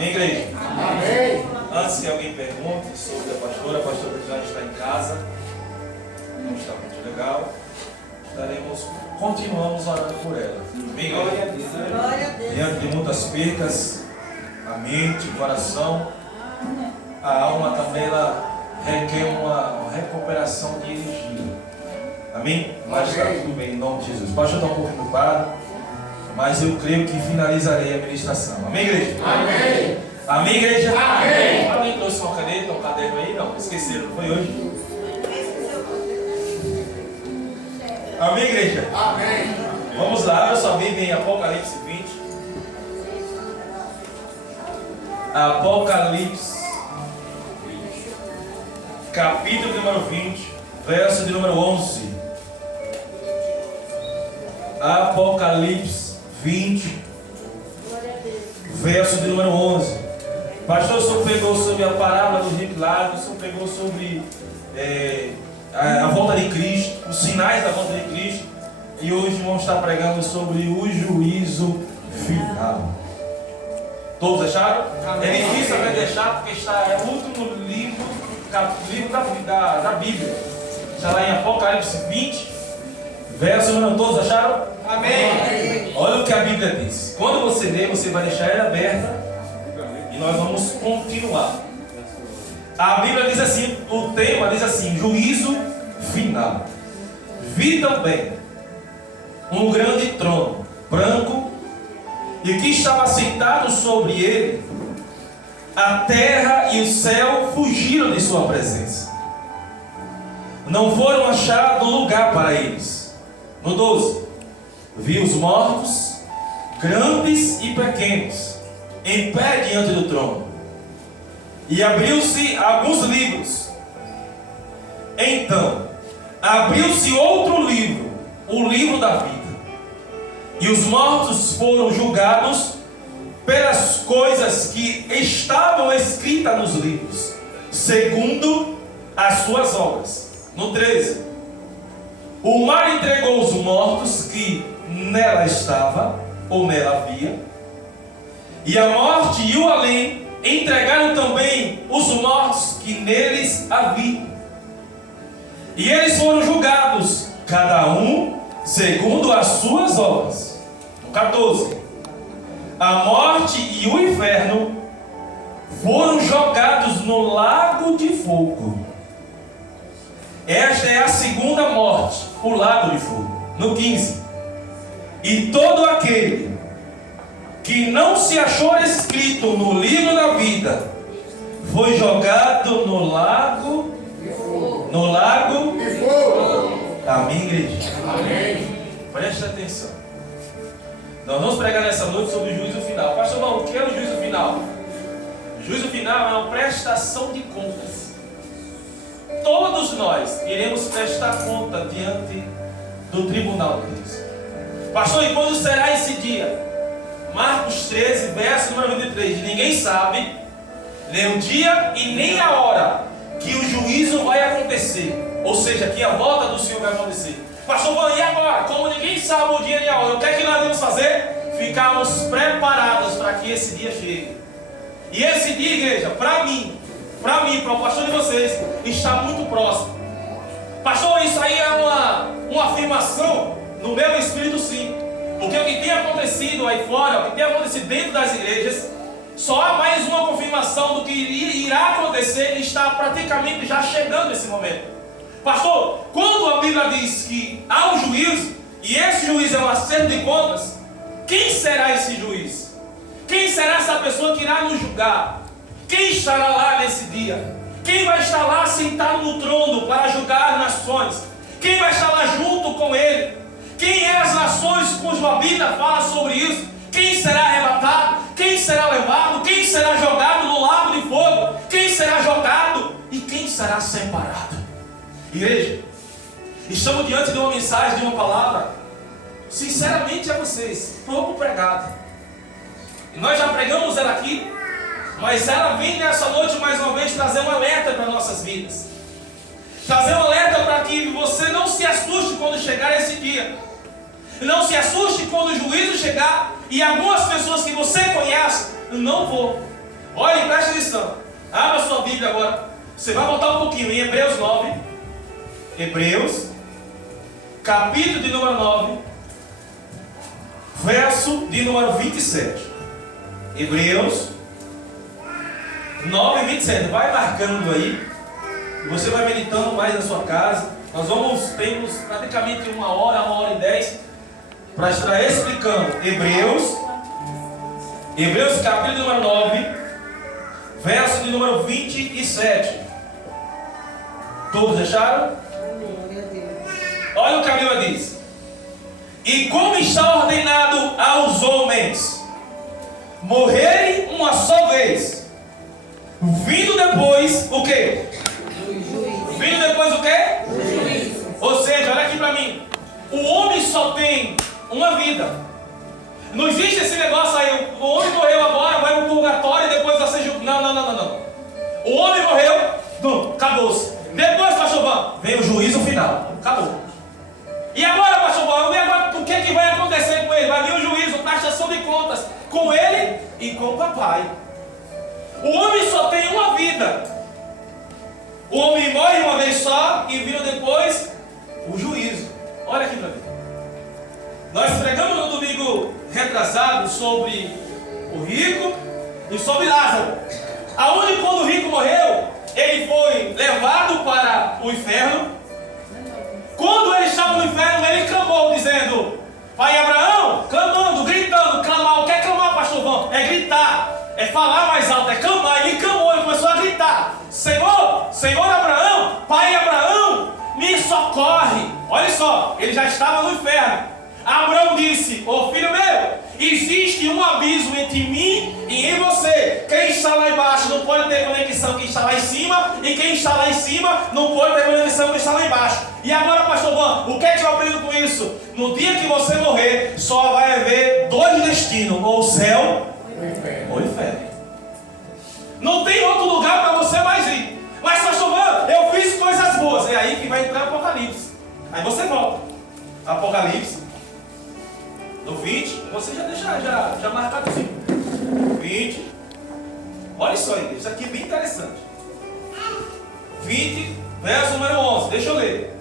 Amém, igreja? Amém. Antes que alguém pergunte sobre a pastora já está em casa, não está muito legal, continuamos orando por ela. Amém, Glória a igreja? Deus. Glória a Deus. Diante de muitas percas, a mente, o coração, a alma também ela requer uma recuperação de energia. Amém? Mas está tudo bem, em nome de Jesus. Pode estar um pouco ocupado, mas eu creio que finalizarei a ministração. Amém, igreja? Amém. Amém, igreja? Amém. Alguém trouxe uma caneta, um caderno aí? Não, esqueceram, não foi hoje? Amém, igreja? Amém. Vamos lá, abra sua Bíblia em Apocalipse 20. Apocalipse, capítulo número 20, verso de número 11. Apocalipse 20, verso de número 11. Pastor, o senhor pregou sobre a parábola do rico e Lázaro, o senhor pregou sobre a volta de Cristo, os sinais da volta de Cristo, e hoje vamos estar pregando sobre o juízo final. Todos acharam? É difícil até deixar, porque é o último livro da Bíblia. Está lá em Apocalipse 20, verso número. Todos acharam? Amém. Olha o que a Bíblia diz. Quando você ler, você vai deixar ela aberta e nós vamos continuar. A Bíblia diz assim, o tema diz assim: juízo final. Vi também um grande trono branco, e que estava sentado sobre ele, a terra e o céu fugiram de sua presença. Não foram achados lugar para eles. No 12. Vi os mortos, grandes e pequenos, em pé diante do trono. E abriu-se alguns livros. Então, abriu-se outro livro, o livro da vida. E os mortos foram julgados pelas coisas que estavam escritas nos livros, segundo as suas obras. No 13. O mar entregou os mortos que nela estava, ou nela havia, e a morte e o além entregaram também os mortos que neles havia. E eles foram julgados, cada um segundo as suas obras. 14. A morte e o inferno foram jogados no lago de fogo. Esta é a segunda morte, o lago de fogo. No 15. E todo aquele que não se achou escrito no livro da vida foi jogado no lago de fogo. No lago de fogo. Amém, igreja? Amém. Preste atenção. Nós vamos pregar nessa noite sobre o juízo final. Pastor, irmão, o que é o juízo final? O juízo final é uma prestação de contas. Todos nós iremos prestar conta diante do tribunal de Deus. Pastor, e quando será esse dia? Marcos 13, verso número 23. Ninguém sabe nem o dia e nem a hora que o juízo vai acontecer. Ou seja, que a volta do Senhor vai acontecer. Pastor, e agora? Como ninguém sabe o dia e a hora, o que é que nós devemos fazer? Ficarmos preparados para que esse dia chegue. E esse dia, igreja, para mim, para o pastor de vocês, está muito próximo. Pastor, isso aí é uma afirmação no meu espírito, sim. Porque o que tem acontecido aí fora, o que tem acontecido dentro das igrejas, só há mais uma confirmação do que irá acontecer e está praticamente já chegando esse momento. Pastor, quando a Bíblia diz que há um juízo, e esse juízo é um acerto de contas, quem será esse juiz? Quem será essa pessoa que irá nos julgar? Quem estará lá nesse dia? Quem vai estar lá sentado no trono para julgar nações? Quem vai estar lá junto com ele? Quem é as nações cuja a Bíblia fala sobre isso? Quem será arrebatado? Quem será levado? Quem será jogado no lago de fogo? Quem será jogado? E quem será separado? Igreja, estamos diante de uma mensagem, de uma palavra, sinceramente a vocês, pouco pregada. E nós já pregamos ela aqui, mas ela vem nessa noite mais uma vez trazer um alerta para nossas vidas. Trazer um alerta para que você não se assuste quando chegar esse dia. Não se assuste quando o juízo chegar e algumas pessoas que você conhece, não vou. Olha, preste atenção. Abra sua Bíblia agora. Você vai voltar um pouquinho em Hebreus 9. Hebreus, capítulo de número 9, verso de número 27. Hebreus 9, 27. Vai marcando aí. E você vai meditando mais na sua casa. Nós temos praticamente 1 hora, 1 hora e 10 para estar explicando Hebreus capítulo de número 9, verso de número 27. Todos acharam? Olha o que a Bíblia diz. E como está ordenado aos homens morrerem uma só vez, vindo depois o quê? Vindo depois o quê? Ou seja, olha aqui para mim. O homem só tem uma vida. Não existe esse negócio aí, o homem morreu agora, vai para o purgatório e depois vai ser julgado. Não. O homem morreu, acabou-se. Depois, pastor Van, vem o juízo final. Acabou. E agora, pastor Van, o que vai acontecer com ele? Vai vir o juízo, prestação de contas com ele e com o papai. O homem só tem uma vida. O homem morre uma vez só e vira depois o juízo. Olha aqui para mim. Nós pregamos no domingo retrasado sobre o rico e sobre Lázaro. Aonde quando o rico morreu, ele foi levado para o inferno. Quando ele estava no inferno, ele clamou, dizendo: Pai Abraão, clamando, gritando, clamar. O que é clamar, pastor Vão? É gritar, é falar mais alto, é clamar. Ele clamou, ele começou a gritar: Senhor Abraão, Pai Abraão, me socorre. Olha só, ele já estava no inferno. Abraão disse: Ô filho meu, existe um abismo entre mim e em você. Quem está lá embaixo não pode ter conexão com quem está lá em cima, e quem está lá em cima não pode ter conexão com quem está lá embaixo. E agora, pastor Van, o que é que eu aprendo com isso? No dia que você morrer, só vai haver dois destinos: ou o céu ou o inferno. Não tem outro lugar para você mais ir. Mas, pastor Van, eu fiz coisas boas. É aí que vai entrar o Apocalipse. Aí você volta. Apocalipse no 20, você já deixa já marcado assim. 20. Olha só aí, isso aqui é bem interessante. 20, verso número 11. Deixa eu ler.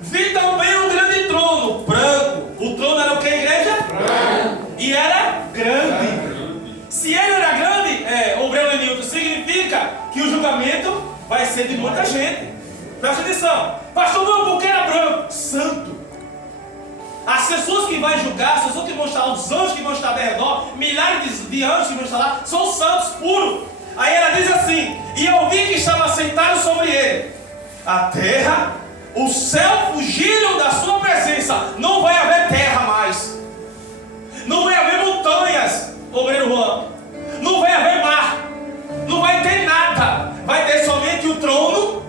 Vi também um grande trono, branco. O trono era o que, igreja? Branco. E era grande. Se ele era grande, o Breno Newton, significa que o julgamento vai ser de muita gente. Presta atenção. Pastor, não, porque era branco? Santo. As pessoas que vão julgar, as pessoas que vão estar lá, os anjos que vão estar ao redor, milhares de anjos que vão estar lá, são santos puros. Aí ela diz assim: e eu vi que estava sentado sobre ele. A terra, o céu fugiram da sua presença. Não vai haver terra mais. Não vai haver montanhas, obreiro Juan. Não vai haver mar. Não vai ter nada. Vai ter somente o trono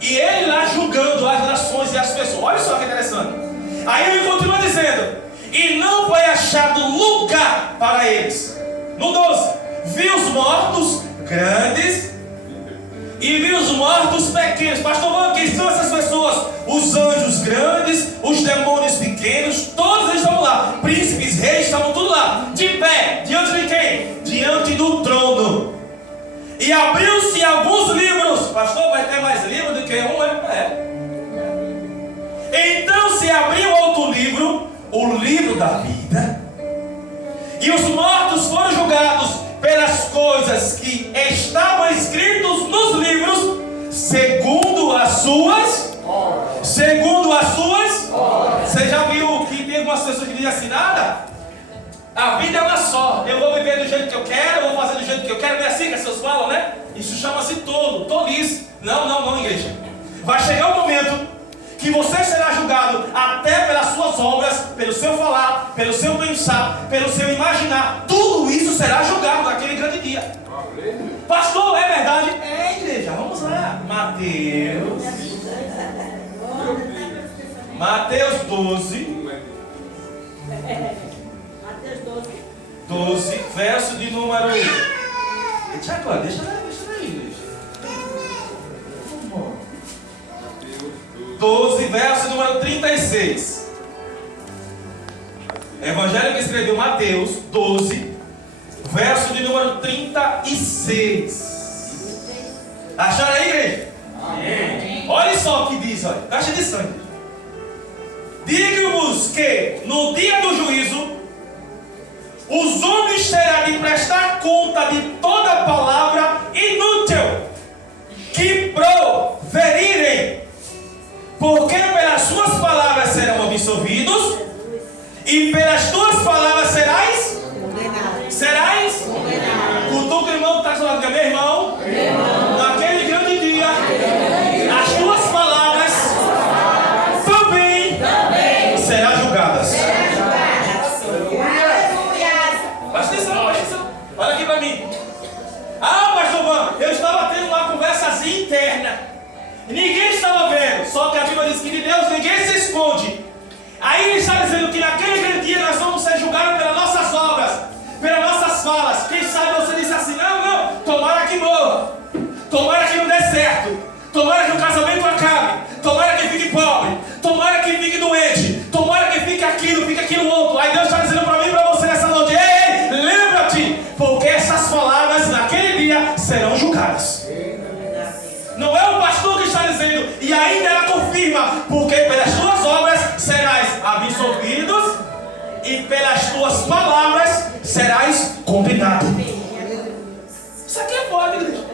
e ele lá julgando as nações e as pessoas. Olha só que interessante. Aí ele continua dizendo: e não foi achado lugar para eles. No 12: vi os mortos grandes e vi os mortos pequenos. Pastor, quem são essas pessoas? Os anjos grandes, os demônios pequenos, todos eles estavam lá. Príncipes, reis, estavam tudo lá, de pé, diante de quem? Diante do trono. E abriu-se alguns livros. Pastor, vai ter mais livros do que um? Então se abriu outro livro, o livro da vida, e os mortos foram julgados pelas coisas que estavam escritas nos livros, segundo as suas. Você já viu que tem algumas pessoas que dizem assim: nada, a vida é uma só, eu vou viver do jeito que eu quero, eu vou fazer do jeito que eu quero. Não é assim que as pessoas falam, né? Isso chama-se tolice. Não, igreja. Vai chegar um momento que você será julgado até pelas suas obras, pelo seu falar, pelo seu pensar, pelo seu imaginar. Tudo isso será julgado naquele grande dia. Pastor, é verdade? É, igreja, vamos lá. Mateus 12. 12, verso de número. Deixa aí, igreja. 12, verso número 36. Evangelho que escreveu Mateus 12, verso de número 36. 6. Acharam aí, igreja? Amém. Olha só o que diz, olha. Caixa de sangue. Digo-vos que no dia do juízo os homens terão de prestar conta de toda palavra inútil que proferirem, porque pelas suas palavras serão absolvidos e pelas tuas palavras serás cutuca o irmão que está falando, meu irmão, naquele grande dia as tuas palavras também serão julgadas. Presta atenção. Olha aqui para mim. Pastor Van, eu estava tendo uma conversazinha interna. Ninguém estava vendo. Só que a Bíblia diz que de Deus ninguém se esconde. Aí ele está dizendo que naquele grande dia nós vamos ser julgados pelas nossas obras, pelas nossas falas. Quem sabe você disse assim, não, tomara que morra, tomara que não dê certo, tomara que o casamento acabe, tomara que fique pobre, tomara que fique doente, tomara que fique aquilo outro. Aí Deus está dizendo para mim e para você nessa noite, ei, lembra-te, porque essas palavras naquele dia serão julgadas. Não é o pastor que está dizendo, e ainda ela confirma, porque pelas tuas obras serás absolvidos e pelas tuas palavras serás condenado. Isso aqui é forte, igreja.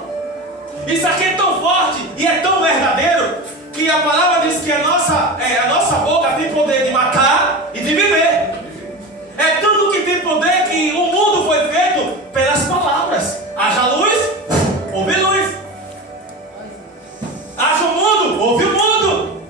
Isso aqui é tão forte e é tão verdadeiro que a palavra diz que a nossa boca tem poder de matar e de viver. É tanto que tem poder que o mundo foi feito pelas palavras. Haja luz, houve luz. Haja o mundo, houve o mundo.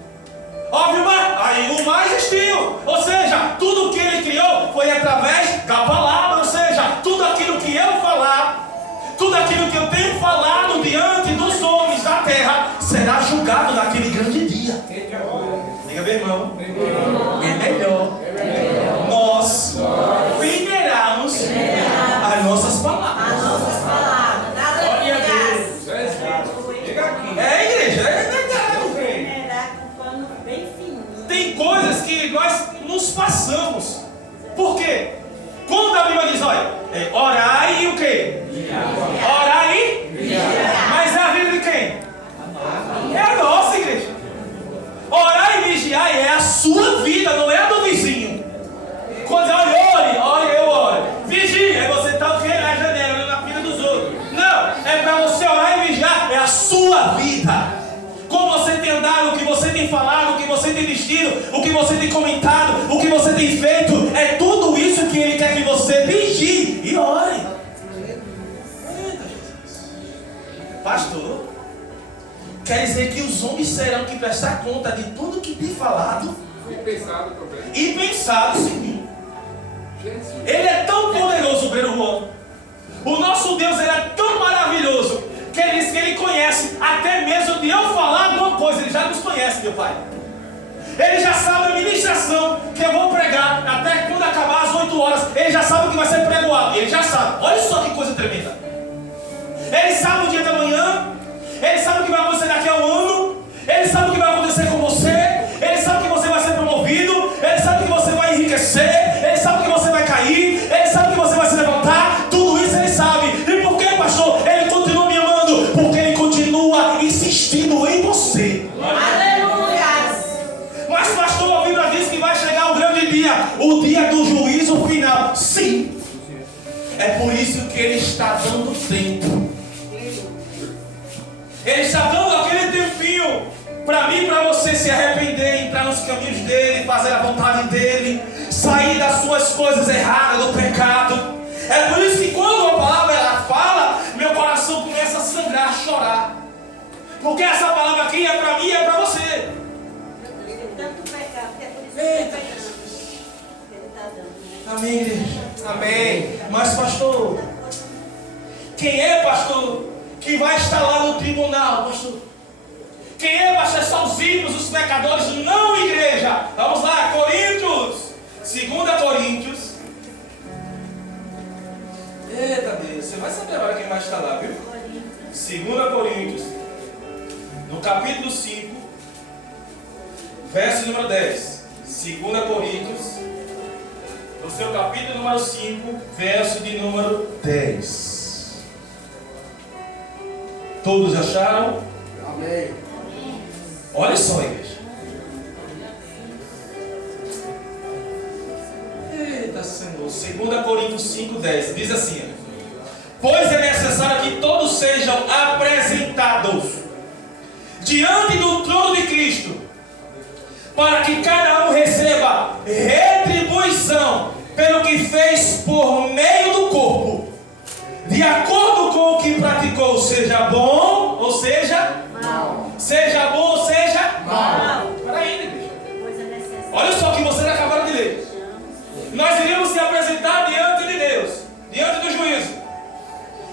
Houve o mar, aí o mar existiu. Ou seja, tudo que ele criou foi através da palavra. Ou seja, tudo aquilo que eu falar, tudo aquilo que eu tenho falado diante dos homens da terra será julgado naquele grande dia. Diga, meu irmão, é melhor nós venerarmos as nossas palavras. Glória a Deus. Igreja, é verdade. Tem coisas que nós nos passamos. Por quê? Quando a Bíblia diz, olha, orai e o quê? Orai e? Mas é a vida de quem? É a nossa, igreja. Orar e vigiar é a sua vida, não é a do vizinho. Quando ore, eu oro. Vigia, é você estar o quê? Na janela, olhando na vida dos outros. Não, é para você orar e vigiar, é a sua vida. Como você tem andado, o que você tem falado, o que você tem vestido, o que você tem comentado, o que você tem feito, é tudo isso que Ele quer que você vigie e ore. Pastor, quer dizer que os homens terão que prestar conta de tudo que tem falado e pensado sim. Ele é tão poderoso, Breno Juan. O nosso Deus ele é tão maravilhoso que Ele diz que Ele conhece até mesmo de eu falar alguma coisa. Ele já nos conhece, meu Pai. Ele já sabe a ministração que eu vou pregar até quando acabar as 8 horas. Ele já sabe o que vai ser pregoado. Ele já sabe. Olha só que coisa tremenda. Ele sabe o dia da manhã. Ele sabe o que vai acontecer daqui a um ano. Ele sabe o que vai acontecer com você. Ele sabe que você vai ser promovido. Ele sabe que você vai enriquecer. Ele sabe que você vai cair. Ele sabe que você vai se levantar. Tudo isso Ele sabe. E por que, pastor? Ele continua me amando. Porque Ele continua insistindo em você. Aleluia! Mas, pastor, a Bíblia diz que vai chegar o grande dia. O dia do juízo final. Sim. É por isso que Ele está dando tempo. Ele está dando aquele tempinho para mim e para você se arrepender, entrar nos caminhos dEle, fazer a vontade dEle, sair das suas coisas erradas, do pecado. É por isso que quando a palavra ela fala, meu coração começa a sangrar, a chorar. Porque essa palavra aqui é para mim e é para você. Amém, igreja. Amém. Mas, pastor, quem é, pastor, que vai estar lá no tribunal, pastor? Quem é, pastor? São os ímpios, os pecadores? Não, igreja. Vamos lá, Coríntios. 2 Coríntios. Eita Deus, você vai saber agora quem vai estar lá, viu? 2 Coríntios, no capítulo 5, verso número 10. 2 Coríntios, no seu capítulo número 5, verso de número 10. Todos acharam? Amém. Olha só, igreja. Eita, Senhor. 2 Coríntios 5:10 diz assim: pois é necessário que todos sejam apresentados diante do trono de Cristo, para que cada um receba retribuição pelo que fez por meio do corpo, de acordo com o que praticou, seja bom ou seja Mal. seja bom ou seja Mal. Para aí, igreja. Olha só o que vocês acabaram de ler. Nós iríamos se apresentar diante de Deus, diante do juízo.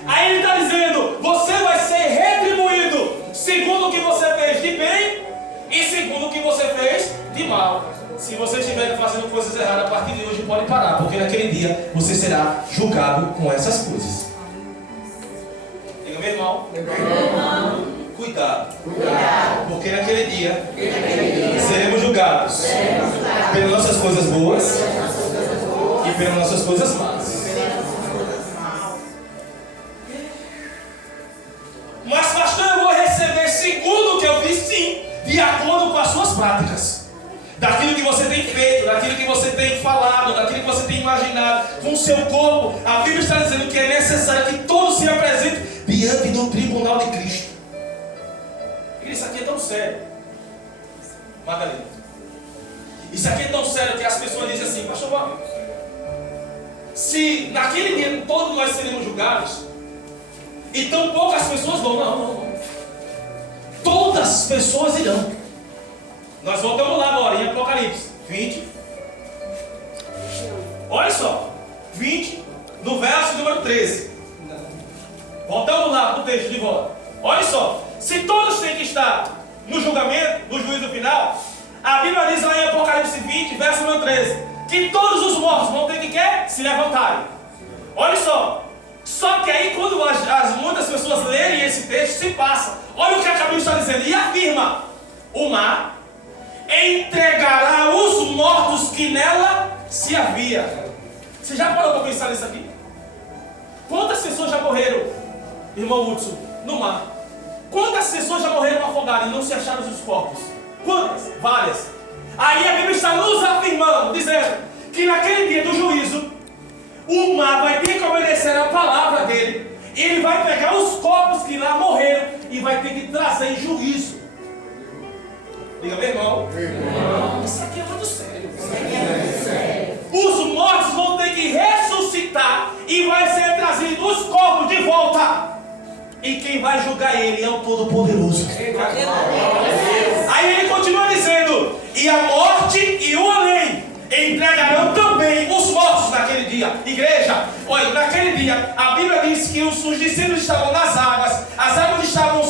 Aí ele está dizendo: você vai ser retribuído segundo o que você fez de bem e segundo o que você fez de mal. Se você estiver fazendo coisas erradas, a partir de hoje pode parar, porque naquele dia você será julgado com essas coisas. Diga, meu irmão, cuidado, porque naquele dia seremos julgados pelas nossas coisas boas e pelas nossas coisas más. Mas, pastor, eu vou receber segundo o que eu fiz, sim, de acordo com as suas práticas. Daquilo que você tem feito, daquilo que você tem falado, daquilo que você tem imaginado com o seu corpo. A Bíblia está dizendo que é necessário que todos se apresentem diante do tribunal de Cristo. Isso aqui é tão sério, Madalena. Isso aqui é tão sério que as pessoas dizem assim: pastor Bob, se naquele dia todos nós seremos julgados, e tão poucas pessoas vão. Não. Todas as pessoas irão. Nós voltamos lá agora em Apocalipse 20. Olha só, 20, no verso número 13. Voltamos lá para o texto de volta. Olha só, se todos têm que estar no julgamento, no juízo final, a Bíblia diz lá em Apocalipse 20, verso número 13, que todos os mortos vão ter que se levantarem. Olha só que aí quando muitas pessoas lerem esse texto, se passa. Olha o que a Bíblia está dizendo, e afirma: o mar entregará os mortos que nela se havia. Você já parou para pensar nisso aqui? Quantas pessoas já morreram, irmão Hudson, no mar? Quantas pessoas já morreram afogadas e não se acharam os corpos? Quantas? Várias. Aí a Bíblia está nos afirmando, dizendo que naquele dia do juízo, o mar vai ter que obedecer a palavra dele. Ele vai pegar os corpos que lá morreram e vai ter que trazer em juízo. Diga, meu irmão. Isso aqui é muito sério. Os mortos vão ter que ressuscitar e vai ser trazido os corpos de volta. E quem vai julgar ele é o Todo-Poderoso. Aí ele continua dizendo: e a morte e o além entregarão também os mortos naquele dia. Igreja, olha, naquele dia a Bíblia diz que os discípulos estavam nas águas. As águas estavam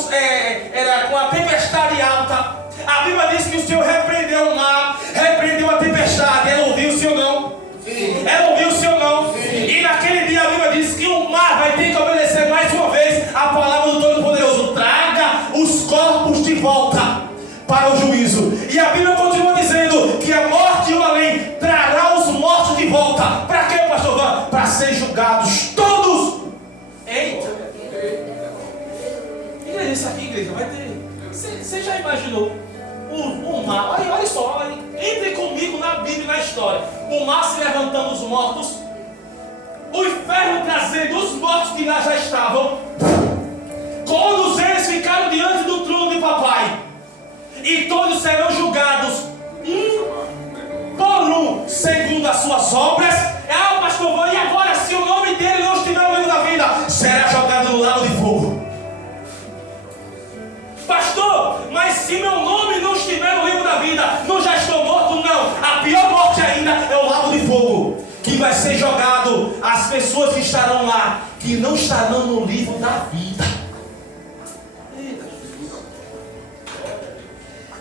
era com a tempestade alta. A Bíblia diz que o Senhor repreendeu o mar, repreendeu a tempestade. Ela ouviu, sim ou não? Sim. Ela ouviu, sim ou não? Sim. E naquele dia a Bíblia diz que o mar vai ter que obedecer mais uma vez a palavra do Todo-Poderoso: traga os corpos de volta para o juízo. E a Bíblia continua dizendo que a morte e o além trará os mortos de volta. Para quê, pastor Van? Para ser julgados todos. Eita! Igreja, isso aqui, igreja, vai ter. Você já imaginou o mar? Olha só, entre comigo na Bíblia e na história. O mar se levantando os mortos, o inferno trazendo os mortos que lá já estavam. Todos eles ficaram diante do trono de papai. E todos serão julgados, por um, segundo as suas obras. Pastor Van, e agora, se o nome dele não estiver no livro da vida, será jogado no lago de fogo. Pastor, mas se meu nome não estiver no livro da vida, não já estou morto? Não. A pior morte ainda é o lago de fogo, que vai ser jogado às pessoas que estarão lá, que não estarão no livro da vida.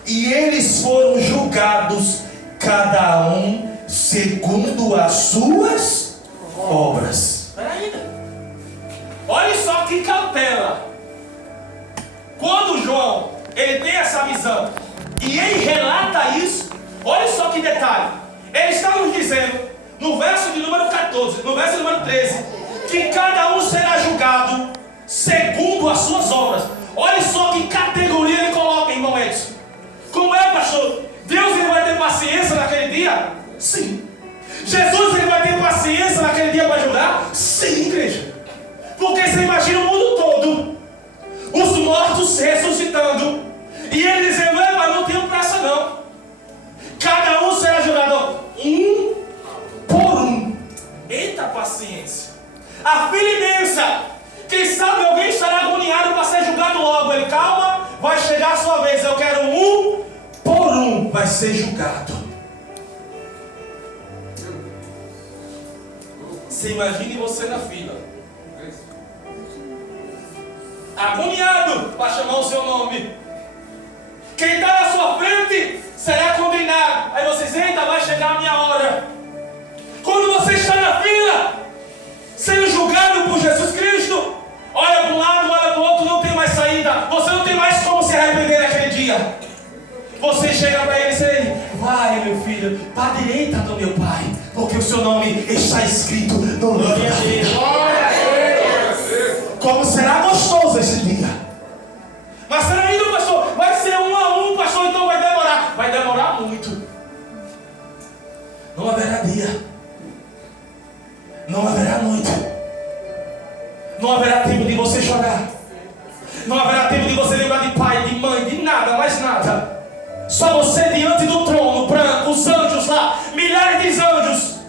E eles foram julgados, cada um segundo as suas obras. Peraí. Olha só que cautela. Quando João, ele tem essa visão, e ele relata isso, olha só que detalhe. Ele está nos dizendo, no verso de número 14, no verso número 13, que cada um será julgado segundo as suas obras. Olha só que categoria ele coloca, irmão Edson. Como é, pastor? Deus ele vai ter paciência naquele dia? Sim. Jesus ele vai ter paciência naquele dia para julgar? Sim, igreja. Porque você imagina o mundo todo, os mortos ressuscitando, e ele dizendo: mas não tenho pressa não. Cada um será julgado um por um. Eita paciência. A fila imensa. Quem sabe alguém estará agoniado para ser julgado logo. Ele: calma, vai chegar a sua vez. Eu quero um por um. Vai ser julgado. Você imagine você na fila, agoniado para chamar o seu nome. Quem está na sua frente será condenado. Aí você diz: eita, vai chegar a minha hora. Quando você está na fila, sendo julgado por Jesus Cristo, olha para um lado, olha para o outro, não tem mais saída. Você não tem mais como se arrepender naquele dia. Você chega para ele e diz: vai, meu filho, para a direita do meu Pai, porque o seu nome está escrito no livro da vida. Como será gostoso esse dia. Mas será ainda, pastor? Vai ser um a um, pastor, então vai demorar. Vai demorar muito. Não haverá dia. Não haverá noite. Não haverá tempo de você chorar. Não haverá tempo de você lembrar de pai, de mãe, de nada, mais nada. Só você diante do trono branco, os anjos lá, milhares de anjos,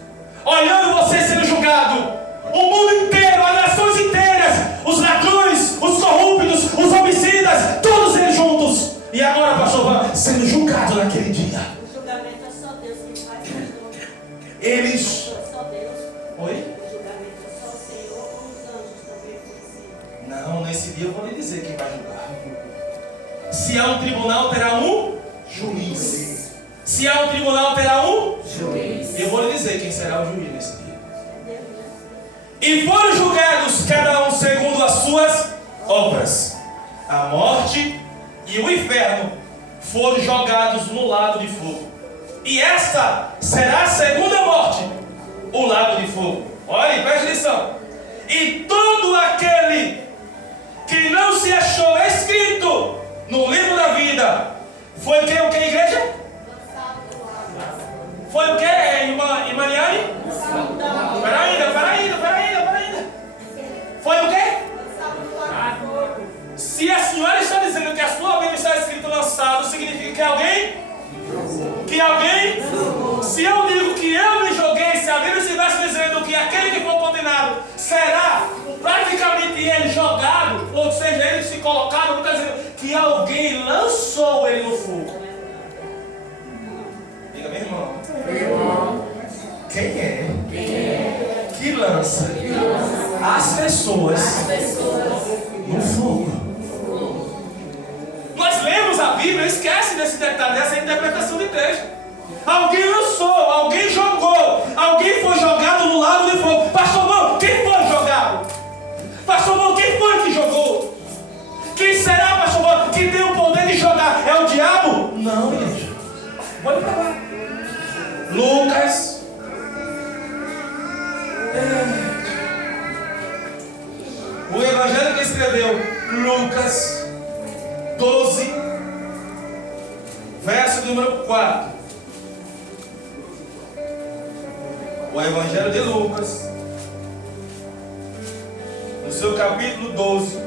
olhando você sendo julgado. O mundo inteiro, as nações inteiras, os ladrões, os corruptos, os homicidas, todos eles juntos. E agora, pastor Van, sendo julgado naquele dia. O julgamento é só Deus quem faz, pastor. Eles... Só Deus. Oi? O julgamento é só o Senhor, ou os anjos também conhecidos. Não, nesse dia eu vou lhe dizer quem vai julgar. Se há um tribunal, terá um juiz. Se há um tribunal, terá um juiz. Eu vou lhe dizer quem será o juiz nesse dia. E foram julgados cada um segundo as suas obras. A morte e o inferno foram jogados no lago de fogo. E esta será a segunda morte, o lago de fogo. Olha, preste atenção. E todo aquele que não se achou escrito no livro da vida foi o que, igreja? Foi o que, irmã Mariane? Peraí. Foi o quê? Se a senhora está dizendo que a sua Bíblia está escrito lançado, significa que alguém? Que alguém? Se eu digo que eu me joguei, se a Bíblia estivesse dizendo que aquele que for condenado será praticamente ele jogado, ou seja, ele se colocado, não está dizendo que alguém lançou ele no fogo. Diga, meu irmão. Quem é? Que lança as pessoas no fogo? Nós lemos a Bíblia, esquece desse detalhe, dessa interpretação de texto. Alguém lançou, alguém jogou, alguém foi jogado no lago de fogo. Pastor Mão, quem foi jogado? Pastor Mão, quem foi que jogou? Quem será, pastor Mão, que tem o poder de jogar? É o diabo? Não, igreja. Olha para lá. Lucas. O evangelho que escreveu Lucas 12, verso número 4. O evangelho de Lucas, no seu capítulo 12,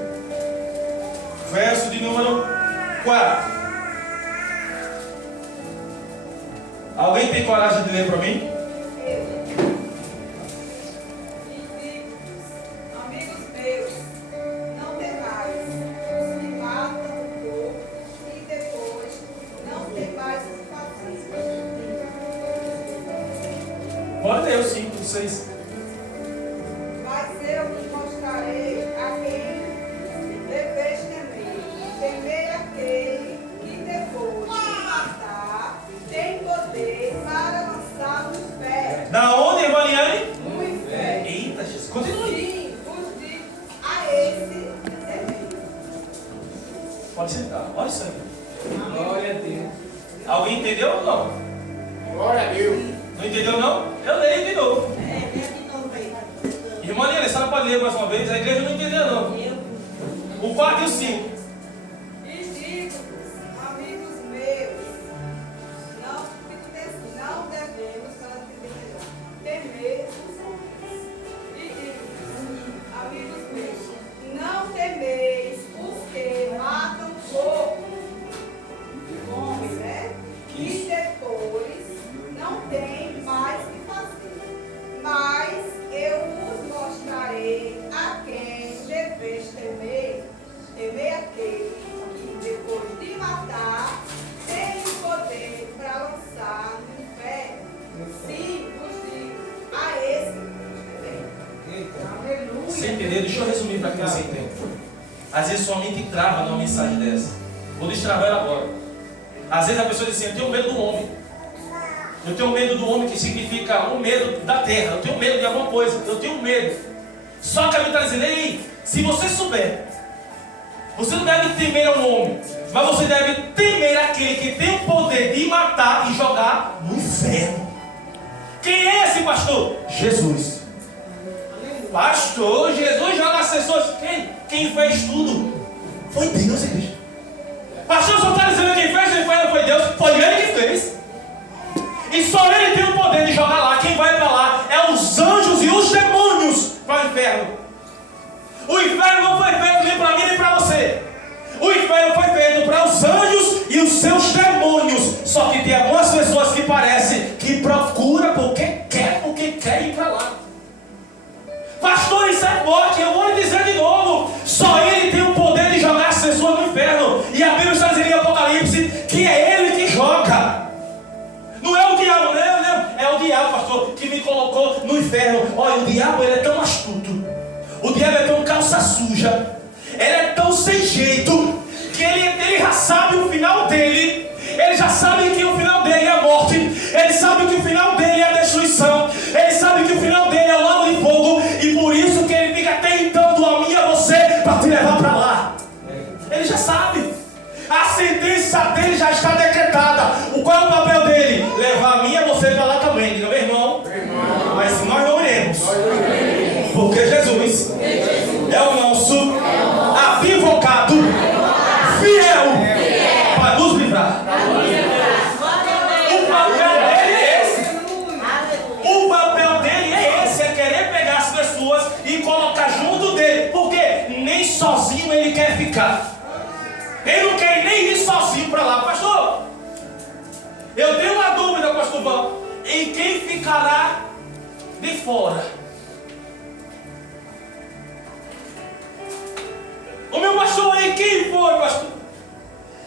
verso de número 4. Alguém tem coragem de ler para mim? Pode ler, eu sim, vocês. Mas eu vos mostrarei a quem deveis temer. Temei aquele que depois de matar tem poder para lançar no inferno. Da onde, irmã Liane? No inferno. Eita, Jesus. Continue. Sim, vos digo a esse temei. Pode sentar. Olha isso aí. Glória a Deus. Alguém entendeu ou não? Glória a Deus. Não entendeu não? Eu leio de novo. Lê de novo aí. Irmã Liane, a senhora pode ler mais uma vez? A igreja não entendeu não. O 4 e o 5. que você entende. Às vezes sua mente trava numa mensagem dessa. Vou destravar ela agora. Às vezes a pessoa diz assim, eu tenho medo do homem. Eu tenho medo do homem, que significa um medo da terra. Eu tenho medo de alguma coisa. Eu tenho medo. Só que a Bíblia está dizendo, ei, se você souber, você não deve temer ao homem, mas você deve temer aquele que tem o poder de matar e jogar no inferno. Quem é esse pastor? Jesus. Pastor, Jesus joga as pessoas. Quem fez tudo? Foi Deus, igreja. Pastor, só está dizendo quem fez o inferno foi Deus. Foi Ele que fez. E só Ele tem o poder de jogar lá. Quem vai para lá é os anjos e os demônios para o inferno. O inferno não foi feito nem para mim nem para você. O inferno foi feito para os anjos e os seus demônios. Só que tem algumas pessoas que parecem que procuram porque quer ir para lá. Pastor, isso é forte. Eu vou lhe dizer de novo. Só Ele tem o poder de jogar as pessoas no inferno. E a Bíblia está dizendo em Apocalipse que é Ele que joga. Não é o diabo, não. É o diabo, pastor, que me colocou no inferno. Olha, o diabo ele é tão astuto. O diabo é tão calça suja. Ele é tão sem jeito que ele já sabe o final dele. Ele já sabe que o final dele é a morte. Ele sabe que o final dele é a destruição. Ele sabe que o final dele é o lago de fogo. E por isso que ele fica tentando a mim e a você para te levar para lá. Ele já sabe. A sentença dele já está decretada. Qual é o papel dele? Levar a mim e a você para lá também. Diga, meu irmão. Mas nós não iremos. Porque Jesus é o nosso advogado fiel para nos livrar. O papel dele é esse. O papel dele é esse. É querer pegar as pessoas e colocar junto dele. Porque nem sozinho ele quer ficar. Ele não quer nem ir sozinho para lá. Pastor, eu tenho uma dúvida, pastor Val. Em quem ficará de fora? O meu pastor, em quem foi, pastor?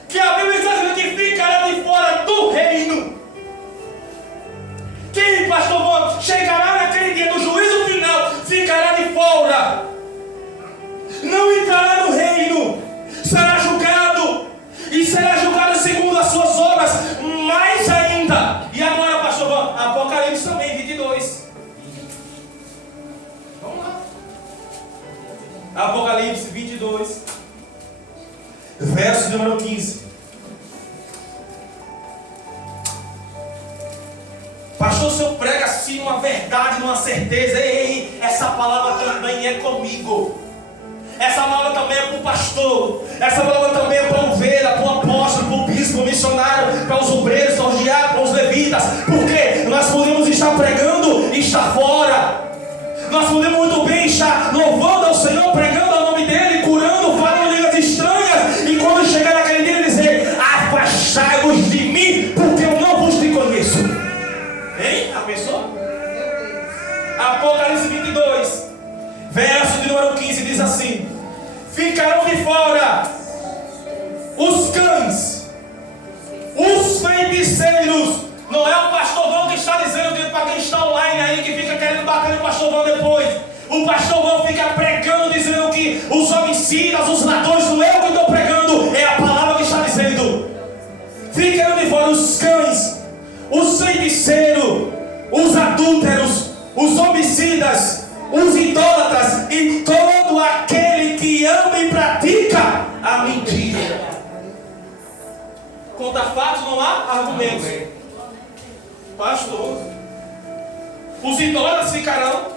Que a Bíblia está dizendo que ficará de fora do reino. Quem, pastor Val, chegará naquele dia do juízo final, ficará de fora. Não entrará no reino. Será julgado. E será julgado segundo as suas obras. Mais ainda. E agora, pastor Val, Apocalipse também, 22. Vamos lá. Apocalipse 22. Verso número 15. Pastor, o senhor prega assim uma verdade, uma certeza. Ei, essa palavra também é comigo. Essa palavra também é para o pastor. Essa palavra também é para a ovelha, para o apóstolo, para o bispo, para o missionário, para os obreiros, para os diáconos, para os levitas. Porque nós podemos estar pregando e estar fora. Nós podemos muito bem estar louvando ao Senhor, pregando ao nome dEle, curando, falando línguas estranhas. E quando chegar naquele dia, Ele dizer: afastai-vos de mim, porque eu não vos te conheço. Hein? A pessoa? Apocalipse 22, verso de número 15, diz assim: ficarão de fora os cães, os feiticeiros. Não é o pastor Vão que está dizendo para quem está online aí, que fica querendo bater no pastor Vão depois. O pastor Vão fica pregando, dizendo que os homicidas, os ladrões, não é o que estou pregando, é a palavra que está dizendo. Ficarão de fora os cães, os feiticeiros, os adúlteros, os homicidas, os idólatras e todo aquele que ama e pratica a mentira. Contra fatos não há argumentos. Pastor, os idólatras ficarão.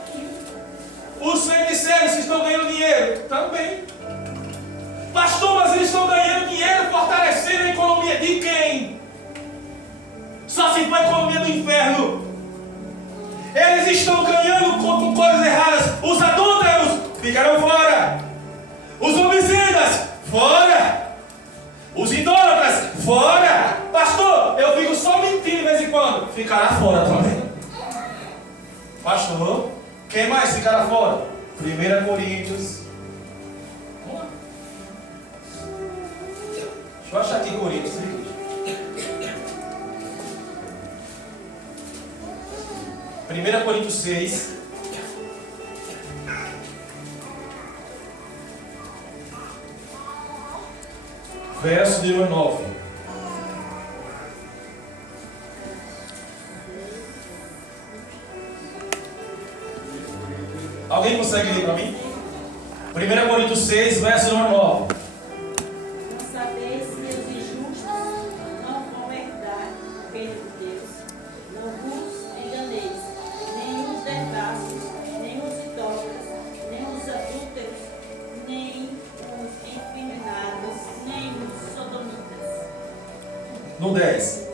Os feiticeiros que estão ganhando dinheiro também. Pastor, mas eles estão ganhando dinheiro, fortalecendo a economia de quem? Só se for a economia do inferno. Eles estão ganhando com coisas erradas. Os adúlteros ficarão fora. Os homicidas, fora. Os idólatras, fora. Pastor, eu fico só mentindo de vez em quando. Ficará fora também. Pastor, quem mais ficará fora? 1 Coríntios. Vamos lá. Deixa eu achar aqui Coríntios. 1 Coríntios 6. verso de número 9. Alguém consegue ler para mim? 1 Coríntios 6, verso número 9. Não sabeis que os injustos não vão herdar o reino de Deus. Não vos enganeis, nem os devassos, nem os idólatras, nem os adúlteros, nem os efeminados, nem os sodomitas. No 10.